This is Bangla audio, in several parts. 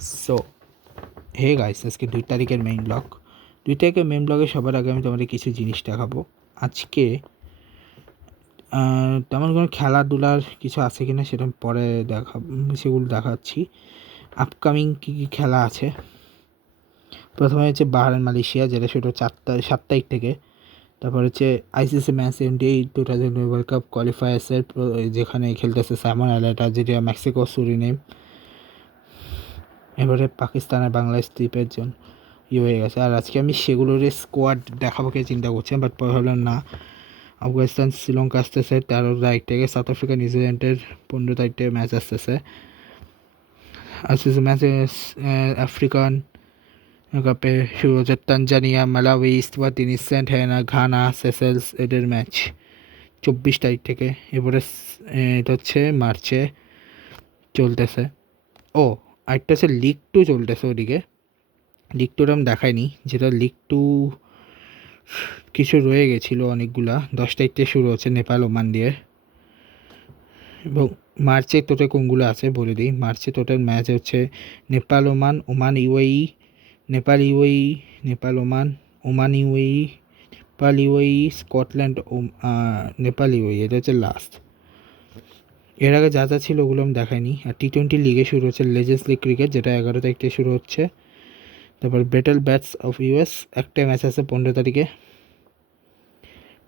সো হে গাইস, আজকে 2 তারিখের মেইন ব্লগ। 2 তারিখের মেইন ব্লগে সবার আগে আমি তোমাদের কিছু জিনিস দেখাবো। আজকে তেমন কোনো খেলাধুলার কিছু আছে কিনা সেটা পরে সেগুলো দেখাচ্ছি। আপকামিং কী কী খেলা আছে, প্রথমে হচ্ছে বাহারান মালয়েশিয়া, যেটা সেটা 7 তারিখ থেকে। তারপর হচ্ছে আইসিসি ম্যাচ 2020 ওয়ার্ল্ড কাপ কোয়ালিফায়ার্সের, যেখানে খেলতেছে সাইমন আলট, আর্জেন্টিনা, মেক্সিকো, সুরিনেম। এবারে পাকিস্তান আর বাংলাদেশ দ্বীপের জন্য হয়ে গেছে। আর আজকে আমি সেগুলোর স্কোয়াড দেখাবো কে চিন্তা করছিলাম, বাট পরে ভাবলাম না। আফগানিস্তান শ্রীলঙ্কা আসতেছে 13 তারিখ থেকে, সাউথ আফ্রিকা নিউজিল্যান্ডের 15 তারিখ থেকে ম্যাচ আসতেছে। আইসিসি ম্যাচে আফ্রিকান কাপে শুরু হচ্ছে Tanzania, Malawi, Eswatini, Saint Helena, Ghana, Seychelles, এদের ম্যাচ 24 তারিখ থেকে। এবারে এটা হচ্ছে মার্চে চলতেছে। ও আরেকটা হচ্ছে লিগ 2 চলতেছে ওদিকে। লিগ 2 আমি দেখাইনি, যেটা লিগ 2 কিছু রয়ে গেছিলো অনেকগুলা। 10 তারিখ থেকে শুরু হচ্ছে নেপাল ওমান দিয়ে। এবং মার্চে টোটাল কোনগুলো আছে বলে দিই। মার্চে টোটাল ম্যাচ হচ্ছে Nepal Oman, Oman UAE, Nepal UAE, Nepal Oman, Oman UAE, Nepal UAE, Scotland, Nepal UAE, এটা হচ্ছে লাস্ট। এর আগে যা যা ছিল ওগুলো আমি দেখাইনি। আর T20 লিগে শুরু হচ্ছে লেজেন্ডস লিগ ক্রিকেট, যেটা 11 তারিখ থেকে শুরু হচ্ছে। তারপর ব্যাটল ব্যাটস অফ ইউএস একটা ম্যাচ আছে 15 তারিখে।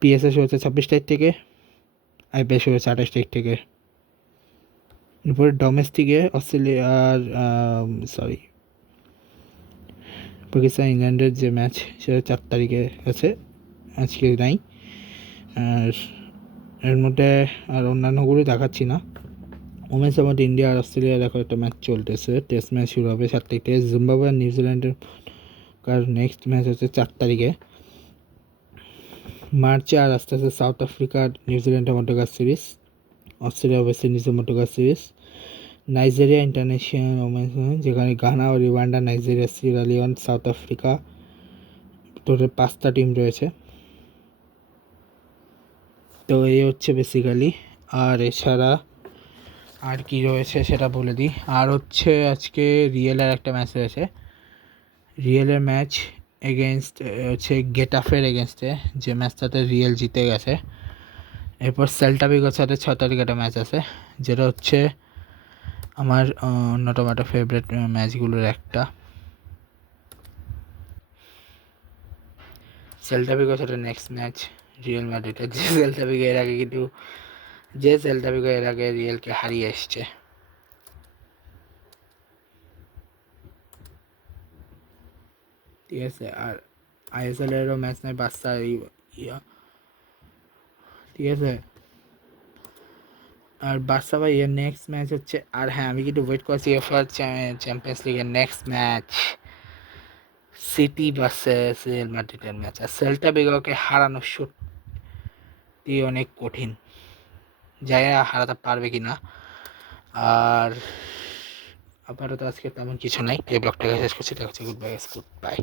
পিএসএ শুরু হচ্ছে 26 তারিখ থেকে। আইপিএল শুরু হচ্ছে 28 তারিখ থেকে। এরপরে ডোমেস্টিকে অস্ট্রেলিয়ার পাকিস্তান ইংল্যান্ডের যে ম্যাচ, সেটা 4 তারিখে আছে, আজকে নাই। আর এর মধ্যে আর অন্যান্যগুলো দেখাচ্ছি না। ওমেন্স মধ্যে ইন্ডিয়া আর অস্ট্রেলিয়া দেখো একটা ম্যাচ চলতেছে, টেস্ট ম্যাচ শুরু হবে 7 তারিখ থেকে। জিম্বাবুয়ে আর নিউজিল্যান্ডের নেক্সট ম্যাচ হচ্ছে 4 তারিখে। মার্চে আর আস্তে আস্তে সাউথ আফ্রিকা আর নিউজিল্যান্ডের মধ্যকার সিরিজ, অস্ট্রেলিয়া ওয়েস্ট ইন্ডিজের মধ্যকার সিরিজ, নাইজেরিয়া ইন্টারন্যাশনাল ওমেন্স, যেখানে ঘানা ও Rwanda, Nigeria, Sierra Leone, South Africa, total 5টা টিম রয়েছে। তো এই হচ্ছে বেসিক্যালি। আর এছাড়া আর কি রয়েছে সেটা বলে দিই। আর হচ্ছে আজকে রিয়েলের একটা ম্যাচ রয়েছে। রিয়েলের ম্যাচ এগেনস্ট হচ্ছে গেটাফের এগেনস্টে, যে ম্যাচটাতে রিয়েল জিতে গেছে। এরপর সেল্টা ভিগোর সাথে 6 তারিখ একটা ম্যাচ আছে, যেটা হচ্ছে আমার অন্যতম একটা ফেভারিট ম্যাচগুলোর একটা। সেল্টা ভিগোর সাথে নেক্সট ম্যাচ রিয়েল ম্যাড্রিডের, যে সেল্টা ভিগো এর আগে কিন্তু রিয়েলকে হারিয়ে এসছে। ঠিক আছে। আর আইএসএল এরও ম্যাচ নেই, বাচ্চা ঠিক আছে। আর বার্সা ভাই এর নেক্সট ম্যাচ হচ্ছে, আর হ্যাঁ আমি কিন্তু ওয়েট করছি এফআর চ্যাম্পিয়ন্স লিগের next match, city versus Real মাদ্রিদের ম্যাচ। আর সেল্টা ভিগোকে হারানো সত্যি অনেক কঠিন, জানি না হারাতে পারবে কি না। আর আপাতত আজকে তেমন কিছু নাই, এই ব্লগটাকে শেষ করছি। দেখা হচ্ছে, গুড বাই।